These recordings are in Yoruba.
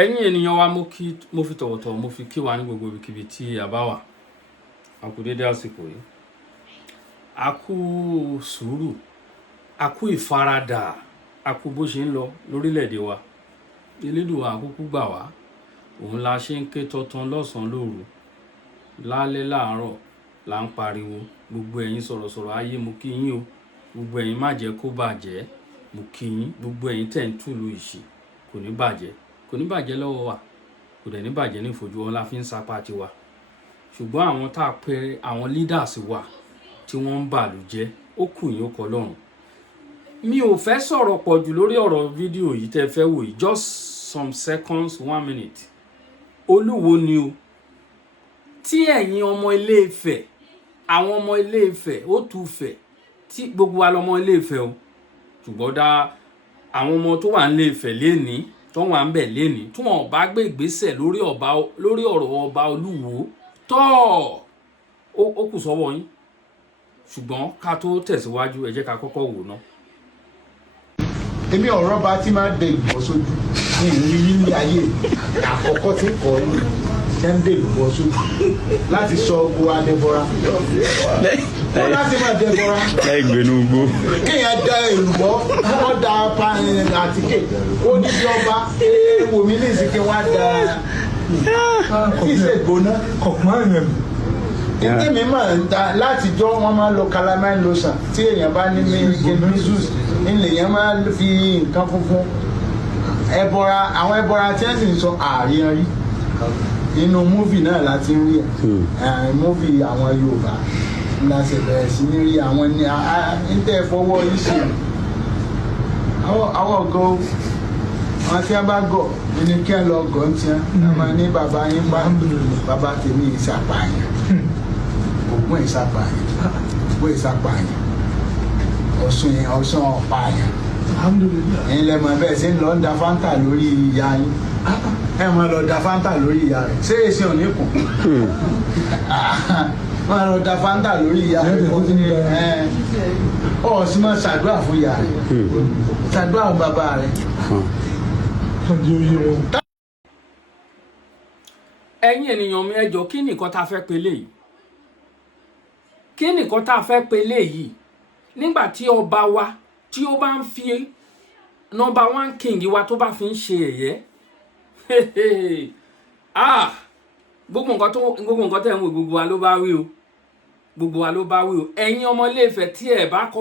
ẹ̀yin ènìyàn wa mo fi tọ̀wọ̀tọ̀wọ̀ mo fi kí wa ní gbogbo ibikíbi tí a bá wà. A kú dédé àsìkò yìí. A kú sùúrù, a kú ìfaradà, a kú bó ṣe ń lọ lórílẹ̀‐èdè wa. Elédùà àkúkú gbà wá. Òun la ṣe ń ké tọ́tán lọ́sàn-án lóru, lálẹ́ láàárọ̀ là ń pariwo. Gbogbo ẹ̀yin sọ̀rọ̀sọ̀rọ̀ ayé mo kí yín o. Gbogbo ẹ̀yin má jẹ́ kó bàjẹ́ mo kí yín. Gbogbo ẹ̀yin tẹ̀ ń túlù ìṣì kò ní bàjẹ́. Kò ní bàjẹ́ lọ́wọ́ wa, kò dẹ̀ ní bàjẹ́ ní ìfojú wọn la fi ń sapá tiwa. Ṣùgbọ́n àwọn tá a pè àwọn leaders wa tí wọ́n ń bàlù jẹ́, ó kù yín ó kọ lọ́rùn. Mi ò fẹ́ sọ̀rọ̀ pọ̀ jù lórí ọ̀rọ̀ fídíò yìí tẹ́ fẹ́ wò yìí, just some seconds, 1 minute. Olúwo ni o. Tí ẹ̀yin ọmọ Ilé Ifẹ̀, àwọn ọmọ Ilé Ifẹ̀ ó tu Ifẹ̀, tí gbogbo wa lọmọ Ilé Ifẹ̀ o. Ṣùgbọ́n àwọn ọmọ tó wà ní Ilé Ifẹ̀ lénìí tó wà ń bẹ̀ lénìí tí wọn bá gbé ìgbésẹ̀ lórí ọ̀rọ̀ ọba Olúwo ó kù sọ́wọ́ yín. Ṣùgbọ́n ká tó tẹ̀síwájú ẹ jẹ́ ká kọ́kọ́ wò ná. Èmi ọ̀rọ̀ bá tí máa dé ìbọn sójú ní ìrírí ní ayé àkọ́kọ́ tí kọ́ ní ṣẹ́ ń dé ìbọn sójú láti sọ ogun Adébọ́ra. Wọ́n láti máa Débọ́ra. Ẹgbẹ̀nu gbó. Kéèyàn da èlùbọ́, wọ́n da àtíkè, ó ní bí ọba, wò mí ní ìsìnkí wọ́n á da ìṣègbóná. Ìtẹ́mi máa ń ta látijọ́ wọ́n máa ń lo calamine lotion tí èèyàn bá ní measles ilé yẹn máa ń fi nǹkan funfun ẹbọra àwọn ẹbọra tí wọ́n sì ń sọ ààrin rí inú múvì náà láti rí múvì àwọn Yorùbá la ṣe bẹ̀rẹ̀ sí ní rí àwọn ní tẹ́ fọwọ́ yìí ṣe àwọn ọgọ́ àwọn tí wọ́n bá gọ̀ ní kí wọ́n lọ gọ̀ ń tiẹ́ wọ́n máa ní bàbá yín pa bàbá tèmi ìsàpààyàn ògùn ìsàpààyàn ògùn ìsàpààyàn ọ̀sùn ọ̀pààyàn ẹ̀yin lẹ́mọ̀ bẹ́ẹ̀ ṣe ń lọ da fanta lórí ìyá yín ẹ̀ máa lọ da fanta lórí ìyá rẹ̀ ṣé èsì ò ní kù máa lọ da fanta lórí ìyá rẹ̀ ọ̀ sì máa ṣàdúrà fún ìyá rẹ̀ ṣàdúrà fún bàbá rẹ̀. Ẹ̀yin ènìyàn mi ẹ jọ̀ọ́ kí nìkan tá a fẹ́ pe léyìí? Kí nìkan tá a fẹ́ pe léyìí? Nígbà tí ọba wa tí ó bá ń fi number 1 king wa tó bá fi ń ṣe ẹ̀yẹ gbogbo nǹkan tẹ́ ń wò gbogbo wa ló bá wí o, gbogbo wa ló bá wí o. Ẹ̀yin ọmọ Ilé Ifẹ̀ tí ẹ bá kọ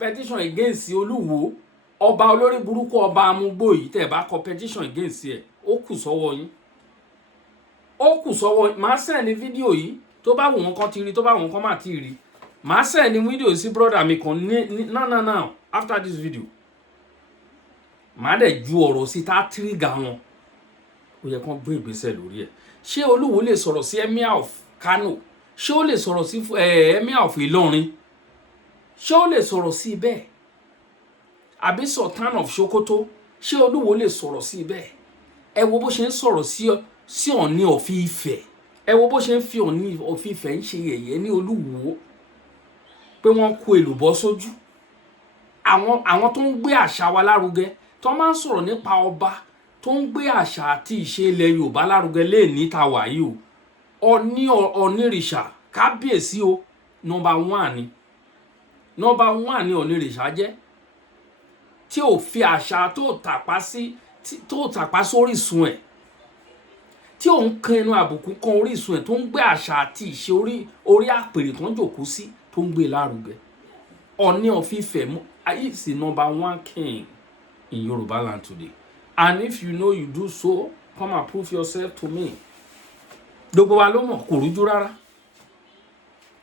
petition against Olúwo ọba olórí burúkú ọba amúgbó yìí, tẹ́ ẹ bá kọ petition against ẹ, ó kù sọ́wọ́ yín, ó kù sọ́wọ́ yín. Màá send ní fídíò yìí tó bá wù wọ́n kan ti rí, tó bá wù wọ́n kan má ti rí. Màá send ní fídíò sí brother mi kan now after this video. Màá dẹ̀ ju ọ̀rọ̀ sí tá trigger wọn. Ó yẹ kán gbé ìgbésẹ̀ lórí ẹ̀. Ṣé Olúwo lè sọ̀rọ̀ sí Emir of Kano? Ṣé ó lè sọ̀rọ̀ sí Emir of Ìlọrin? Ṣé ó lè sọ̀rọ̀ sí bẹ́ẹ̀? Àbí Sultan of Sokoto? Ṣé Olúwo lè sọ̀rọ̀ sí bẹ́ẹ̀? Ẹ wo bó ṣe ń sọ̀rọ̀ sí Ọ̀ọ̀ni of Ifẹ̀. Ẹ wo bó ṣe ń fi Ọ̀ọ̀ni of Ifẹ̀ ń ṣe yẹ̀yẹ́ ní Olúwo pé wọ́n kó èlùbọ́ sójú. Àwọn tó ń gbé àṣà wa lárugẹ tó máa ń sọ̀rọ̀ nípa ọba tó ń gbé àṣà àti ìṣe ilẹ̀ Yorùbá lárugẹ léèní ta wà yìí o. Ọ̀nìrìṣà kábíyèsí o, number 1 ni. Number 1 ni Ọ̀nìrìṣà jẹ́, tí ò fi àṣà tó tàpá sórísun ẹ̀, tí ò ń kan ẹnu àbùkù kan orísun ẹ̀, tó ń gbé àṣà àti ìṣe orí àpèrè tó ń jòkó sí tó ń gbé lárugẹ. Ọ̀ọ̀ni of Ifẹ̀ is the number 1 king in Yoruba land today. And if you know you do so, come and prove yourself to me. Gbogbo wa ló mọ̀, kò rújú rárá.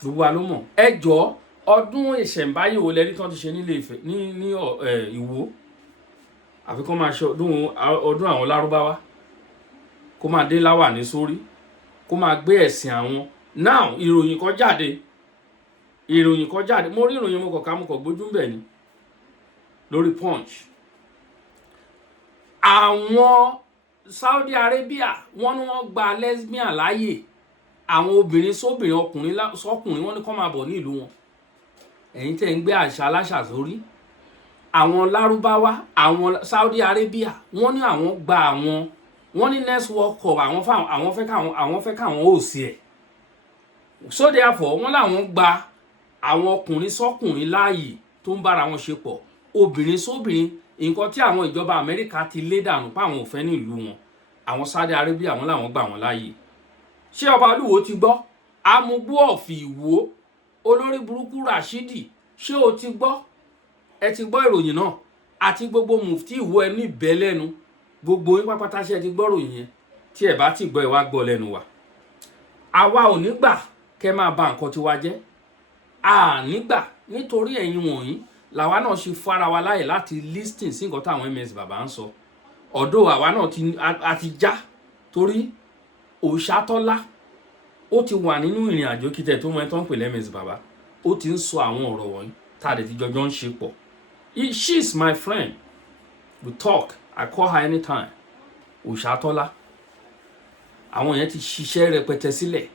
Gbogbo wa ló mọ̀. Ẹ jọ̀ọ́ ọdún ìṣẹ̀ǹbáyé wo lẹ́rí tán ti ṣe nílé Ifẹ̀ ní Ìwó? Àfi kó máa ṣe ọdún àwọn Lárúbáwá, kó máa dé láwàní sórí, kó máa gbé ẹ̀sìn àwọn. Now ìròyìn kan jáde, mo rí ìròyìn mo kàn gbójú ń bẹ̀ ni lórí Punch. Àwọn Saudi Arabia wọ́n ní wọ́n gba lesbian láàyè, àwọn obìnrin sóbìnrin ọkùnrin sọ́kùnrin wọ́n ní kó máa bọ̀ ní ìlú wọn. Ẹ̀yin tẹ́ ń gbé àṣà aláṣà sórí. Àwọn Lárúbáwá, àwọn Saudi Arabia wọ́n ní àwọn gba àwọn wọ́n ní next world cup àwọn fẹ́ káwọn ò sí ẹ̀ so therefore wọ́n láwọn gba àwọn ọkùnrin sọ́kùnrin láàyè tó ń bára wọn ṣe pọ̀ obìnrin sóbìnrin nǹkan tí àwọn ìjọba Amẹ́ríkà ti lé dànù pa àwọn ò fẹ́ ní ìlú wọn àwọn Saudi Arabia wọn làwọn gbà wọn láàyè ṣé ọba olúwo ti gbọ́ amúgbó ọ̀fì ìwó olórí burúkú Rashidi ṣé o ti gbọ́ ẹ ti gbọ́ ìròyìn náà àti gbogbo mufti ìwó ẹnu ìbẹ́ lẹ́nu gbogbo yín pápátá ṣe ti gbọ́ ìròyìn yẹn tí ẹ bá ti gbọ́ ẹ wá gbọ́ lẹ́nu wa àwa ò ní gbà kẹ́ máa bà nǹkan tiwa jẹ́ a nígbà nítorí ẹ̀yin wọ̀nyí làwa náà ṣe fara wa láyè láti listen sí nǹkan táwọn MS bàbá ń sọ ọ̀dọ̀ àwa náà ti já torí Òṣàtọ́lá ó ti wà nínú ìrìn àjò kìtẹ̀ tó mọ ẹ tó ń pè MS bàbá ó ti ń sọ àwọn ọ̀rọ̀ wọ̀nyí tá a dẹ̀ ti jọjọ́ ń ṣe pọ̀ she is my friend we talk I call her anytime Òṣàtọ́lá àwọn yẹn ti ṣiṣẹ́ rẹpẹtẹ sílẹ̀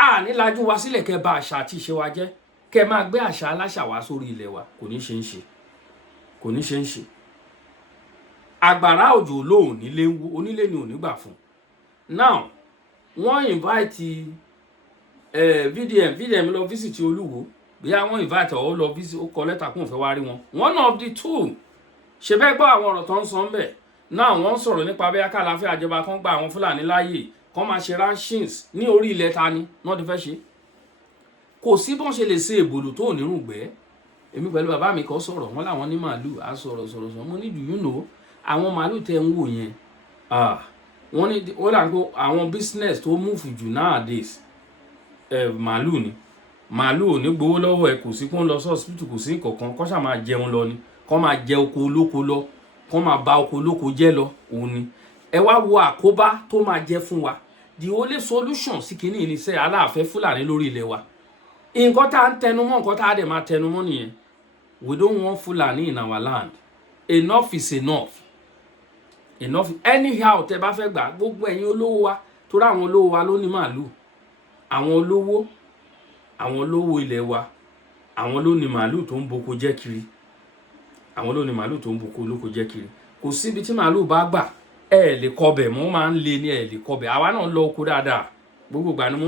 a ní lajú wa sílẹ̀ kẹ́ bà àṣà àti ìṣe wa jẹ́ kẹ́ máa gbé àṣà aláṣà wá sórí ilẹ̀ wa kò ní ṣe ń ṣe kò ní ṣe ń ṣe àgbàrá òjò lóhùn nílé ń wú onílé ni ò ní gbà fún now wọ́n invite VDM lọ visit Olúwo bí wọ́n invite ọ̀ lọ visit ó kọ lẹ́tà kún òfẹ́ wá rí wọn one of the two ṣe bẹ́ẹ̀ gbọ́ àwọn ọ̀rọ̀ tó ń sọ ń bẹ̀ náà wọ́n sọ̀rọ̀ nípa bẹ́ẹ̀ kàlàáfíà àjọba kan gba àwọn Fúlàní láàyè kan máa ṣe ranchings ní orí ilẹ̀ ta ni wọ́n ti fẹ́ ṣe kò sí bọ́n ṣe lè ṣe èbòlò tó nírùngbẹ́ èmi pẹ̀lú bàbá mi kan sọ̀rọ̀ wọ́n láwọn ní màálù á sọ̀rọ̀ mo ní do you know àwọn màálù tẹ́ ń wò yẹn wọ́n ní ó là ń kó àwọn business tó move jù nowadays màálù ni màálù ò ní gbowó lọ́wọ́ ẹ̀ kò sí kó ń lọ sí hospital kò sí nǹkankan kó ṣáà máa jẹun lọ ni kó máa jẹ oko olóko lọ kó máa ba oko olóko jẹ́ lọ òun ni ẹ wá wo àkóbá tó máa jẹ́ fún wa the only solution sí kìíní iléeṣẹ́ aláàfẹ́ Fúlàní lórí ilẹ̀ wa nǹkan tá à ń tẹnumọ́ nǹkan tá à dẹ̀ máa tẹnumọ́ nìyẹn we don't want Fulani in our land enough is enough anyhow tẹ́ bá fẹ́ gbà gbogbo ẹ̀yin olówó wa torí àwọn olówó wa ló ní màálù àwọn olówó ilẹ̀ wa àwọn ló ní màálù tó ń boko jẹ́ kiri àwọn ló ní màálù tó ń boko olóko jẹ́ kiri kò síbi tí màálù bá gbà ẹ lè kọbẹ̀ mo máa ń lé ní ẹ lè kọbẹ̀ àwa náà lọ oko dáadáa gbogbo ìgbà ni mo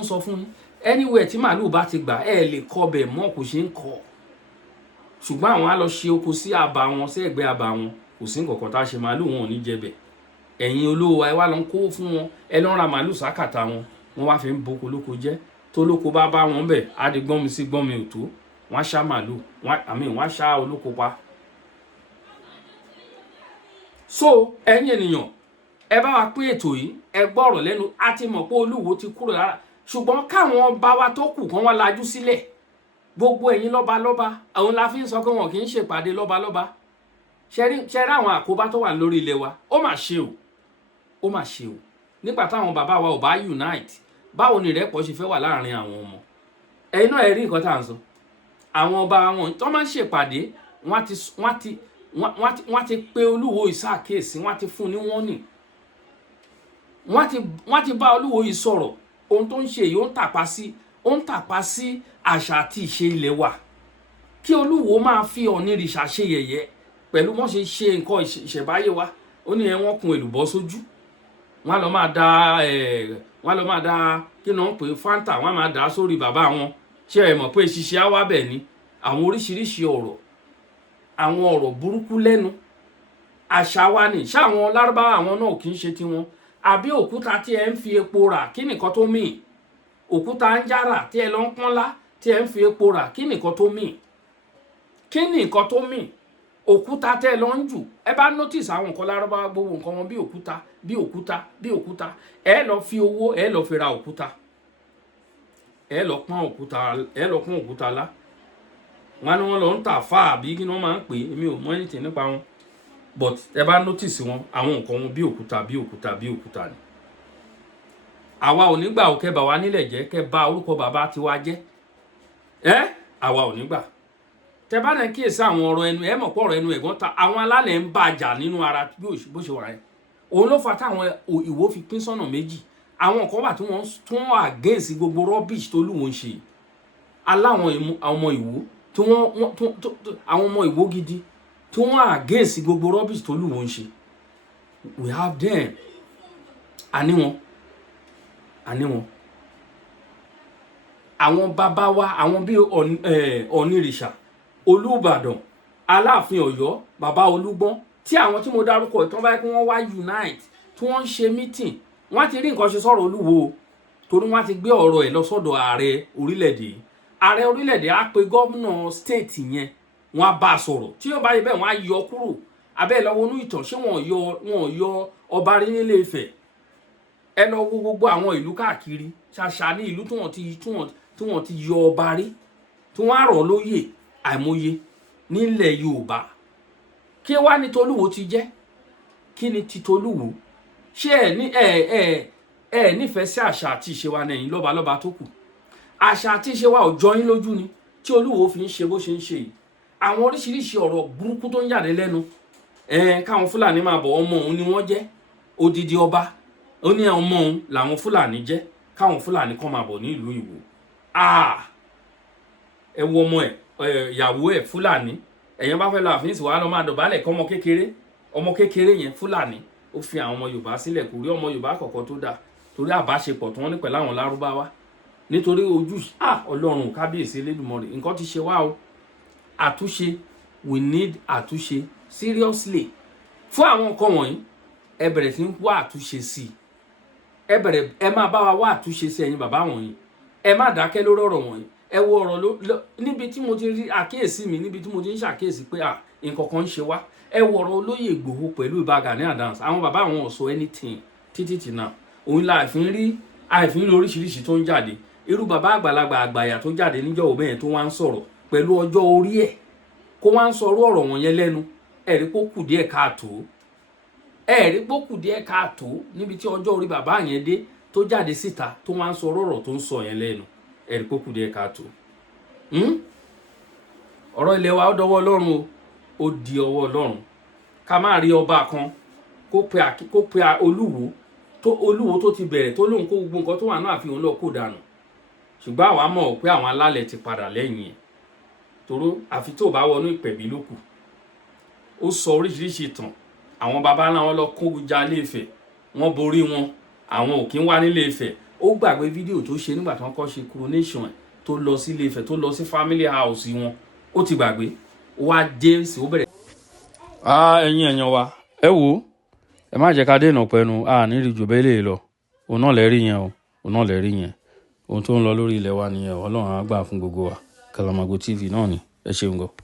ń sọ fún yín anywhere tí màálù bá ti gbà ẹ lè kọbẹ̀ mọ́ kò ṣe ń kọ ṣùgbọ́n àwọn á lọ ṣe oko sí àbá wọn sí ẹ̀gbẹ́ àbá wọn kò sí nǹkan kan tá a ṣe màálù wọn ò ní jẹbẹ̀ ẹ̀yin olówó ẹ wá lọ ń kó fún wọn ẹ lọ ń ra màálù sákàtà wọn wọn wá fi ń boko lóko jẹ́ tó lóko bá wọn bẹ̀ á di gbọ́n mi sí gbọ́n mi ò tó wọ́n á ṣá màálù wọ́n á ṣá olóko pa. So ẹ̀yin ènìyàn ẹ bá wa pín ètò yìí ẹ gbọ́rọ̀ lẹ́nu á ti mọ̀ pé Olúwo ti kúrò lára ṣùgbọ́n káwọn ọba wa tó kù kán wá lajú sílẹ̀ gbogbo ẹ̀yin lọ́balọ́ba àwọn la fi ń sọ pé wọn kì í ṣèpàdé lọ́balọ́ba ṣẹ́rí àwọn àkóbá tó wà lórí ilẹ̀ wa ó mà ṣe o nígbà táwọn bàbá wa ò bá unite báwo ni ìrẹ́pọ̀ ṣe fẹ́ wà láàrin àwọn ọmọ ẹ̀yin náà ẹ rí nǹkan tá à ń sọ àwọn ọba wọn tó máa ń ṣèpàdé wọ́n ti pe Olúwo ìsàkíyèsí wọ́n ti fún ní wọ́nì wọ́n ti bá Olúwo yìí sọ̀rọ̀ ohun tó ń ṣe yìí ó ń tàpá sí àṣà àti ìṣe ilẹ̀ wa kí Olúwo máa fi ọ̀nìrìṣà ṣe yẹ̀yẹ́ pẹ̀lú wọ́n ṣe ṣe nǹkan ìṣẹ̀báyé wa ó ní wọ́n kun èlùbọ́ sójú wọ́n lọ máa da kí ni wọ́n pè Fanta wọ́n máa dà á sórí bàbá wọn ṣé ẹ mọ̀ pé ṣiṣẹ́ á wá bẹ̀ ni àwọn oríṣiríṣi ọ̀rọ̀ àwọn ọ̀rọ̀ burúkú lẹ́nu àṣà wa ni ṣáwọn lárúbáwá àwọn náà kì í ṣe tiwọn àbí òkúta tí ẹ ń fi epo rà kí nìkan tó mì òkúta ń jára tí ẹ lọ ń pọ́nlá tí ẹ ń fi epo rà kí nìkan tó mì òkúta tẹ́ ẹ lọ ń jù ẹ bá notice àwọn nǹkan lárúbáwá gbogbo nǹkan wọn bí òkúta ẹ lọ fi owó ẹ lọ fi ra òkúta ẹ lọ pọ́n òkúta lá wọn ni wọn lọ ń tà fáà bí kí ni wọn máa ń pè é mi ò mọ anything nípa wọn but ẹ bá notice wọn àwọn nǹkan wọn bí òkúta ni àwa ò ní gbà ó kẹ́ bà wá nílẹ̀ jẹ́ kẹ́ bà orúkọ bàbá tiwa jẹ́ àwa ò ní gbà tẹ́ bá náà kíyèsí àwọn ọ̀rọ̀ ẹnu ẹ mọ̀ pọ̀ ọ̀rọ̀ ẹnu ẹ̀gbọ́n ta àwọn alálẹ̀ ń bàjà nínú ara bó ṣe wà yẹn òun ló fa táwọn Ìwó fi pín sọ́nà méjì àwọn kan wà tí wọ́n tún against gbogbo rubbish tó Olúwo ń ṣe aláwọn ọmọ Ìwó tí àwọn ọmọ Ìwó gidi tí wọ́n against gbogbo rubbish tó Olúwo ń ṣe. We have them. Àní wọn. Àwọn bàbá wa, àwọn bí Ọ̀nìrìṣà, Olúbàdàn, Aláàfin Ọ̀yọ́, bàbá Olúgbọ́n, tí àwọn tí mo dárúkọ ìtàn báyìí kí wọ́n wá unite, tí wọ́n ń ṣe meeting, wọ́n ti rí nǹkan ṣe sọ̀rọ̀ Olúwo torí wọ́n ti gbé ọ̀rọ̀ ẹ̀ lọ sọ́dọ̀ ààrẹ orílẹ̀-èdè. Ààrẹ orílẹ̀-èdè á pe gómìnà state yẹn, wọ́n á bá a sọ̀rọ̀. Tí yóò bá yẹ bẹ́ẹ̀ wọ́n á yọ kúrò. Abẹ́ lọ wọnú ìtàn ṣé wọ́n yọ ọba rí nílé Ifẹ̀. Ẹ lọ wo gbogbo àwọn ìlú káàkiri, ṣàṣà ní ìlú tí wọ́n ti yọ ọba rí, tí wọ́n á rọ̀ lóyè àìmọye nílẹ̀ Yorùbá. Kí wá ní Tolúwo ti jẹ́? Kí ni ti Tolúwo? Ṣé ẹ nífẹ̀ẹ́ sí àṣà àti ìṣe wa nẹ̀yìn lọ́balọ́ba tó kù? Àṣà àti ìṣe wa ò jọ yín lójú ni tí Olúwo fi ń ṣe bó ṣe ń ṣe yìí. Àwọn oríṣiríṣi ọ̀rọ̀ burúkú tó ń jáde lẹ́nu. Káwọn Fúlàní máa bọ̀, ọmọ òun ni wọ́n jẹ́, odidi ọba. Ó ní ọmọ òun làwọn Fúlàní jẹ́, káwọn Fúlàní kan máa bọ̀ ní ìlú Ìwó. Ẹ wo ọmọ ìyàwó ẹ̀ Fúlàní. Ẹ̀yin bá fẹ́ lọ àfin sì wá lọ máa dọ̀bálẹ̀ kọ́ ọmọ kékeré yẹn Fúlàní. Ó fi àwọn ọmọ Yorùbá sílẹ̀, kò rí ọmọ Yorùbá kọ̀ọ̀kan tó dáa torí àbáṣepọ̀ tí wọ́n ní pẹ̀lú àwọn Lárúbáwá. Nítorí ojú Ọlọ́run kábíyèsí Elédùmarè, nǹkan ti ṣe wá o. Àtúnṣe, we need àtúnṣe seriously. Fún àwọn nǹkan wọ̀nyí, ẹ bẹ̀rẹ̀ sí ń wá àtúnṣe sí i. Ẹ máa bá wa wá àtúnṣe sí ẹ̀yin bàbá wọ̀nyí. Ẹ má dákẹ́ lórí ọ̀rọ̀ wọ̀nyí. Ẹ wo ọ̀rọ̀ níbi tí mo ti rí àkíyèsí mi, níbi tí mo ti ń ṣàkíyèsí pé nǹkan kan ń ṣe wá. Ẹ wo ọ̀rọ̀ Olóyè Ìgbòho pẹ̀lú Ìbà Gani Adams. Àwọn bàbá wọn ò sọ anything títí náà. Òun la àìfín rí oríṣiríṣi tó ń jáde. Irú bàbá àgbàlagbà àgbàyà tó jáde níjọ́ òbẹ́ yẹn tó wá ń sọ̀rọ̀ pẹ̀lú ọjọ́ orí ẹ̀, kó wá ń sọ̀rọ̀ ọ̀rọ̀ wọn yẹn lẹ́nu. Ẹ rí pé ó kù díẹ̀ káàtó. Níbi tí ọjọ́ orí bàbá yẹn dé tó jáde síta tó wá ń sọ̀rọ̀ ọ̀rọ̀ tó ń sọ yẹn lẹ́nu. Ẹ rí pé ó kù díẹ̀ káàtó. Ọ̀rọ̀ ilẹ̀ wa ó dọwọ́ Ọlọ́run o. Ó di ọwọ́ Ọlọ́run. Ká má rí ọba kan kó pe Olúwo tó ti bẹ̀rẹ̀ tó lóun kó gbogbo nǹkan tó wà náà fi òun lọ kó dànù. Ṣùgbọ́n àwa mọ̀ pé àwọn alálẹ̀ ti padà lẹ́yìn ẹ̀. Toró àfi tó bá wọnú ìpẹ̀bí lókù. Ó sọ oríṣiríṣi ìtàn. Àwọn baba ńlá wọn lọ kógun ja Ilé Ifẹ̀, wọ́n borí wọn, àwọn ò kí ń wá nílé Ifẹ̀. Ó gbàgbé fídíò tó ṣe nígbà tí wọ́n kọ́ ṣe coronation ẹ̀ tó lọ sí Ilé Ifẹ̀, tó lọ sí family house wọn. Ó ti gbàgbé. Ó wá dé sí ó bẹ̀rẹ̀. Ẹ̀yin èèyàn wa, ẹ wò, ẹ má jẹ́ ká dènà pẹnu, ní rí jù bẹ́ẹ̀ lè lọ. Òun náà lè rí yẹn. Ohun tó ń lọ lórí ilẹ̀ wa nìyẹn. Ọlọ́run á gbà fún gbogbo wa. Kalamago TV náà ni. Ẹ ṣeun gan.